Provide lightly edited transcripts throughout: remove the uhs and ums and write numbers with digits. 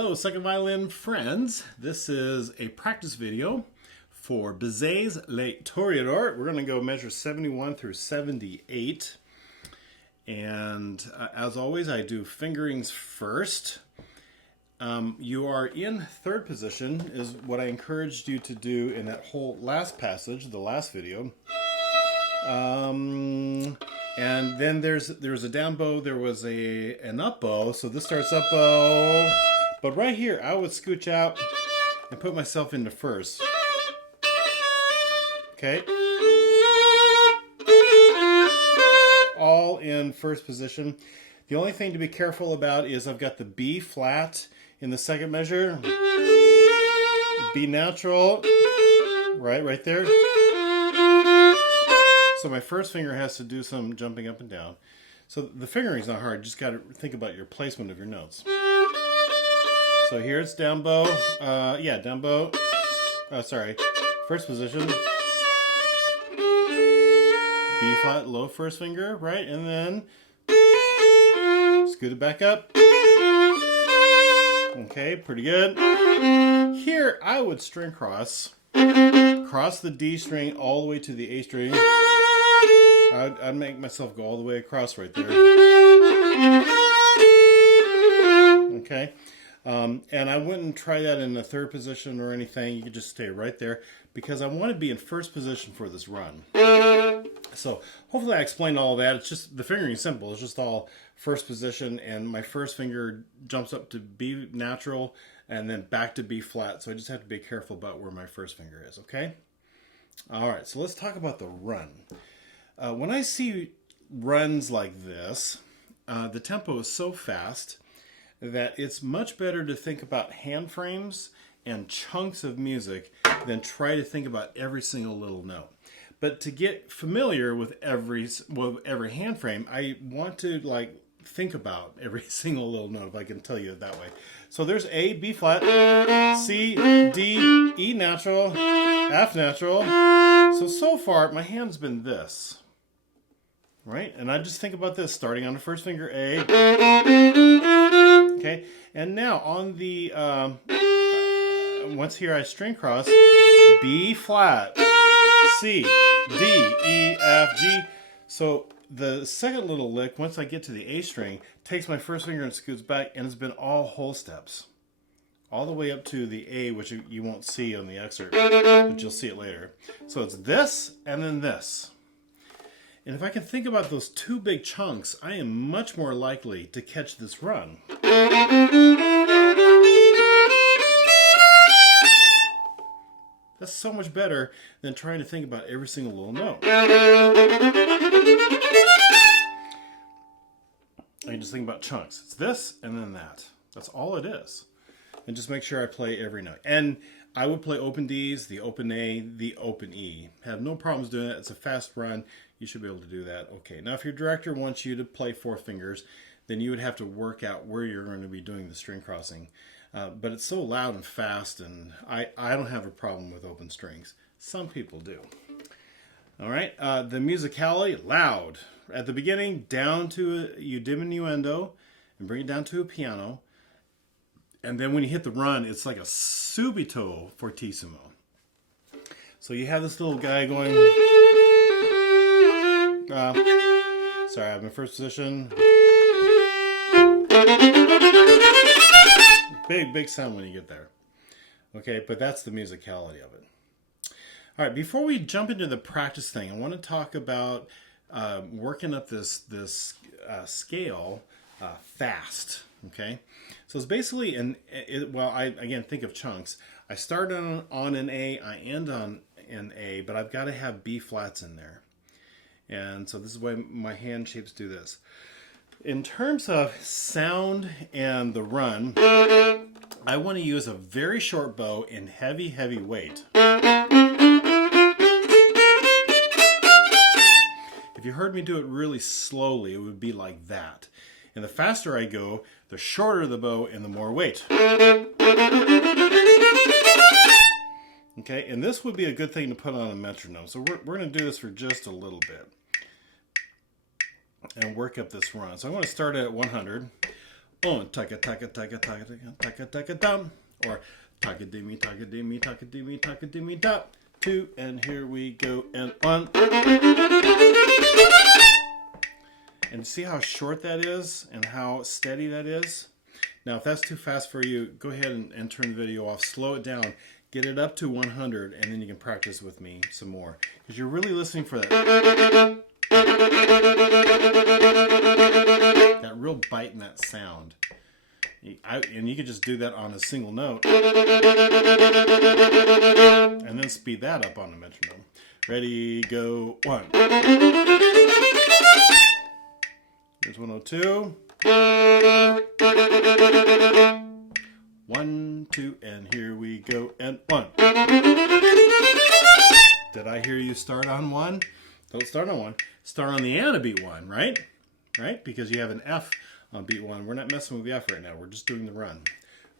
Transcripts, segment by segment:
Hello, second violin friends. This is a practice video for Bizet's Les Toréadors. We're going to go measure 71 through 78. And as always, I do fingerings first. You are in third position is what I encouraged you to do in that whole last passage, the last video. And then there's a down bow, there was an up bow, so this starts up bow. But right here, I would scooch out and put myself into first. Okay? All in first position. The only thing to be careful about is I've got the B flat in the second measure. B natural. Right there. So my first finger has to do some jumping up and down. So the fingering's not hard. You just got to think about your placement of your notes. So here it's down bow. Down bow. First position. B flat, low first finger, right? And then scoot it back up. Okay, pretty good. Here I would string cross the D string all the way to the A string. I'd make myself go all the way across right there. Okay. And I wouldn't try that in the third position or anything. You could just stay right there because I want to be in first position for this run. So hopefully I explained all that. It's just the fingering is simple. It's just all first position, and my first finger jumps up to B natural and then back to B flat. So I just have to be careful about where my first finger is. Okay. All right. So let's talk about the run. When I see runs like this, the tempo is so fast that it's much better to think about hand frames and chunks of music than try to think about every single little note. But to get familiar with every hand frame, I want to think about every single little note, if I can tell you it that way. So there's A, B flat, C, D, E natural, F natural. So far my hand's been this. Right? And I just think about this, starting on the first finger, A. Okay? And now on the, once here I string cross, B flat, C, D, E, F, G. So the second little lick, once I get to the A string, takes my first finger and scoots back, and it's been all whole steps. All the way up to the A, which you won't see on the excerpt, but you'll see it later. So it's this, and then this. And if I can think about those two big chunks, I am much more likely to catch this run. That's so much better than trying to think about every single little note. I can just think about chunks. It's this and then that. That's all it is. And just make sure I play every note. And I would play open Ds, the open A, the open E. Have no problems doing that. It's a fast run. You should be able to do that. Okay, now if your director wants you to play four fingers, then you would have to work out where you're going to be doing the string crossing. But it's so loud and fast, and I don't have a problem with open strings. Some people do. All right, the musicality, loud. At the beginning, down to you diminuendo and bring it down to a piano. And then when you hit the run, it's like a subito fortissimo. So you have this little guy going... sorry, I'm in first position. Big sound when you get there. Okay, but that's the musicality of it. All right, before we jump into the practice thing, I want to talk about working up this scale fast. Okay, so it's basically I again think of chunks. I start on an A, I end on an A, but I've got to have B flats in there. And so this is why my hand shapes do this. In terms of sound and the run, I want to use a very short bow in heavy weight. If you heard me do it really slowly, it would be like that. And the faster I go, the shorter the bow and the more weight. Okay, and this would be a good thing to put on a metronome. So we're going to do this for just a little bit and work up this run. So I'm going to start at 100. taka taka taka taka taka taka dum, or taka dimi taka dimi taka dimi taka dimi da. 2, and here we go, and 1. And see how short that is and how steady that is? Now, if that's too fast for you, go ahead and turn the video off. Slow it down. Get it up to 100, and then you can practice with me some more. Because you're really listening for that. That real bite in that sound. And you can just do that on a single note. And then speed that up on the metronome. Ready, go, 1. Here's 102. 1, 2, and here we go, and 1. Did I hear you start on 1? Don't start on 1. Start on the A to beat 1, right? Right? Because you have an F on beat 1. We're not messing with the F right now. We're just doing the run.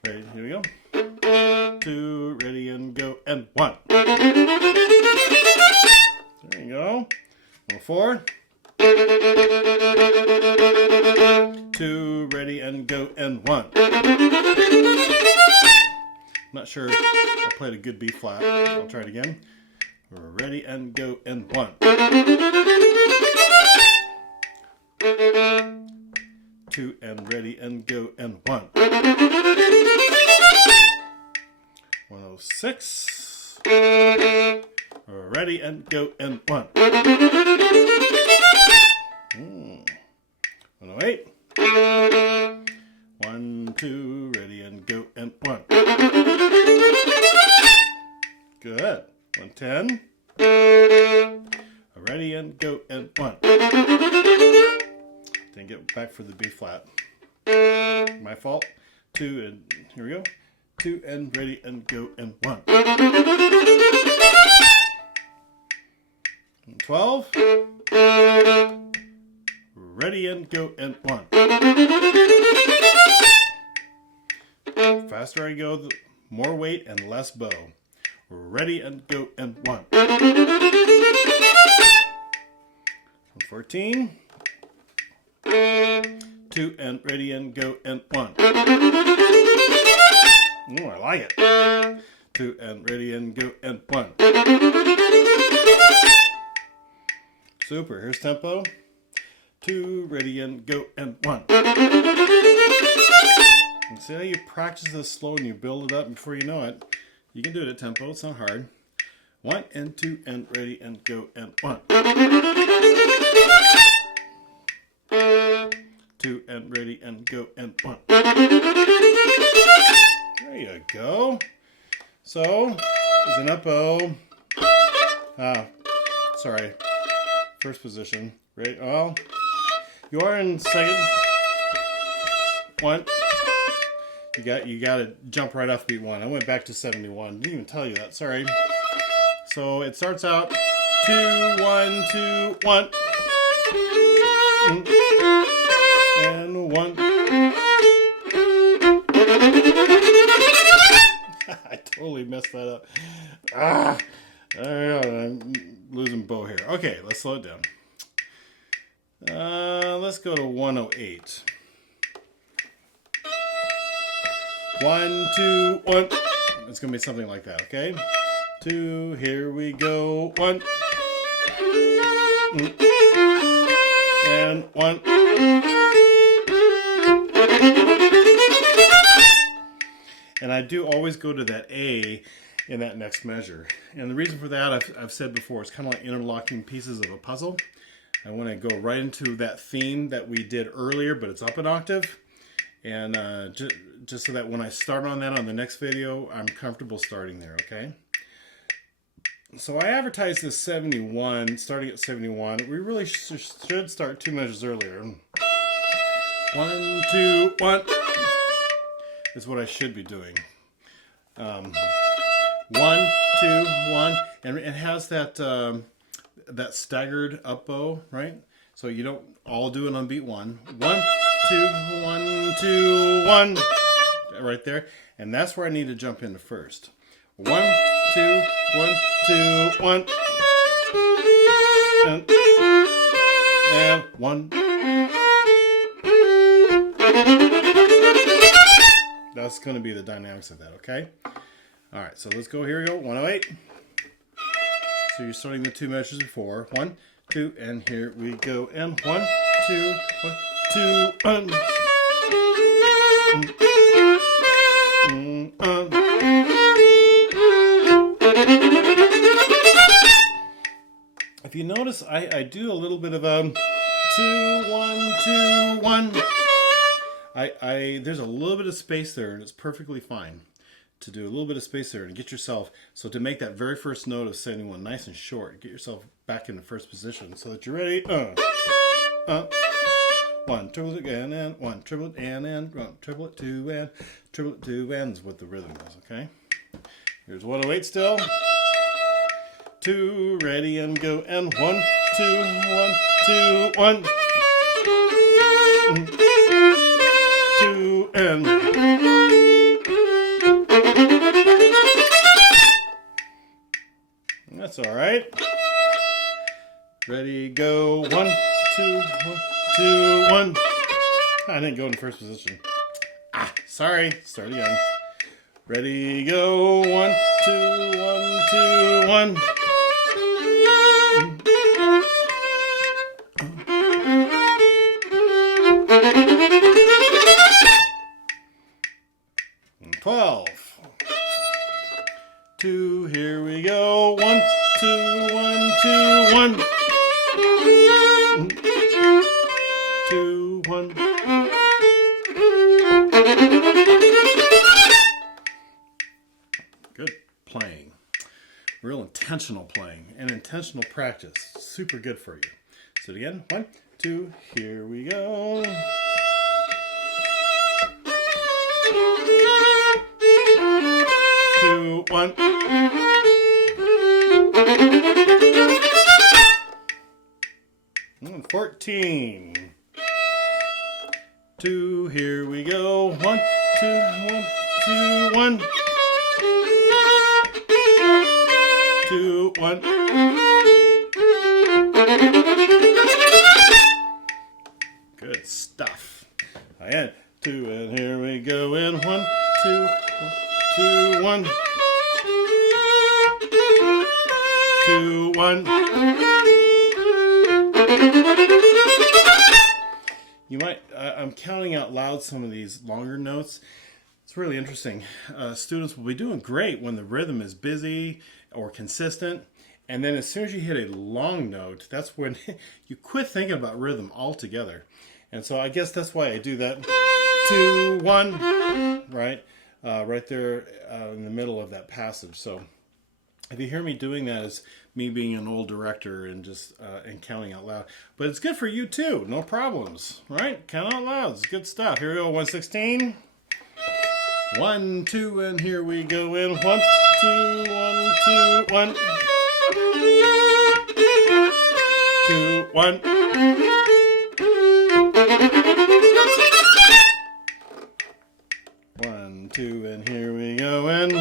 Ready? Here we go. 2, ready, and go, and 1. There you go. 4. 2, ready, and go, and 1. I'm not sure I played a good B flat. I'll try it again. Ready, and go, and 1. 2, and ready, and go, and 1. 106. Ready, and go, and 1. 108. 1, 2, ready, and go, and 1. Good. 110. Ready, and go, and 1. Then get back for the B flat. My fault. 2, and here we go. 2, and ready, and go, and 1. 12. Ready, and go, and 1. Faster I go, the more weight and less bow. Ready, and go, and 1. 14. 2, and ready, and go, and 1. Oh, I like it. 2, and ready, and go, and 1. Super. Here's tempo. 2, ready, and go, and 1. And see how you practice this slow and you build it up before you know it. You can do it at tempo. It's not hard. 1 and 2 and ready, and go, and 1. 2 and ready, and go, and 1. There you go. So, there's an up O. Sorry. First position. Right? Well, you are in second. 1. You got to jump right off beat 1. I went back to 71. Didn't even tell you that. Sorry. So it starts out 2, 1, 2, 1, and 1. I totally messed that up. I'm losing bow here. Okay, let's slow it down. Let's go to 108. 1, 2, 1. It's going to be something like that, okay? 2, here we go. 1. And 1. And I do always go to that A in that next measure. And the reason for that, I've said before, it's kind of like interlocking pieces of a puzzle. I want to go right into that theme that we did earlier, but it's up an octave. And just so that when I start on that on the next video, I'm comfortable starting there, okay? So I advertised this 71, starting at 71. We really should start 2 measures earlier. 1, 2, 1 is what I should be doing. 1, 2, 1, and it has that that staggered up bow, right? So you don't all do it on beat 1. 1, 2, 1, 2, 1, right there, and that's where I need to jump into first. 1, 2, 1, 2, 1, and 1. That's going to be the dynamics of that, okay? All right, so let's go. Here we go. 108. So you're starting the 2 measures before. 1, 2, and here we go. And 1, 2, 1, 2, and. If you notice, I do a little bit of a 2, 1, 2, 1. There's a little bit of space there, and it's perfectly fine to do a little bit of space there and get yourself, so to make that very first note of 71 nice and short, get yourself back in the first position so that you're ready. 1 triplet again, and 1 triplet and 1 triplet 2 and triplet 2 ends what the rhythm is, okay? Here's 108 still. 2, ready and go, and 1, 2, 1, 2, 1. 2 and. That's all right. Ready, go, 1, 2, 1, 2, 1. I didn't go in first position. Sorry. Start again. Ready, go, 1, 2, 1, 2, 1. And 12. 2, here we go. 1, 2, 1, 2, 1. 2, 1. Good playing. Real intentional playing and intentional practice. Super good for you. So again, 1, 2, here we go. 2, 1. 14. 2, here we go. 1, 2, 1, 2, 1. 2, 1. Good stuff. And 2, and here we go. And 1, 2, 2, 1. 2, 1. You might, I'm counting out loud some of these longer notes. It's really interesting. Students will be doing great when the rhythm is busy or consistent. And then as soon as you hit a long note, that's when you quit thinking about rhythm altogether. And so I guess that's why I do that 2, 1, right? Right there in the middle of that passage. So if you hear me doing that, it's me being an old director and just and counting out loud. But it's good for you too. No problems, right? Count out loud. It's good stuff. Here we go. 116. 1, 2, and here we go. In 1, 2, 1, 2, 1. 2, 1. 1, 2, and here we go. In 2,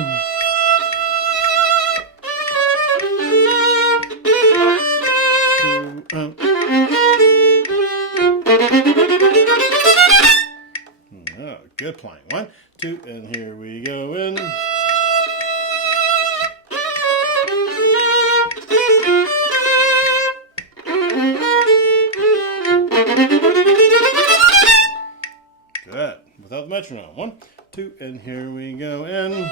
oh, good playing. 1, 2, and here we go. In 1, 2, and here we go. In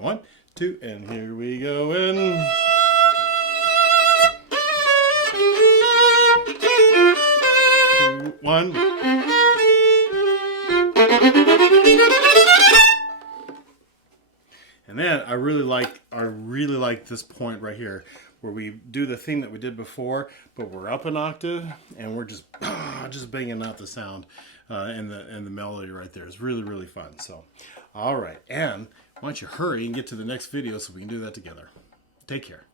1, 2, and here we go. In 2, 1. And then I really like this point right here where we do the thing that we did before, but we're up an octave and we're just banging out the sound and the melody right there. It's really, really fun. So, all right. And why don't you hurry and get to the next video so we can do that together. Take care.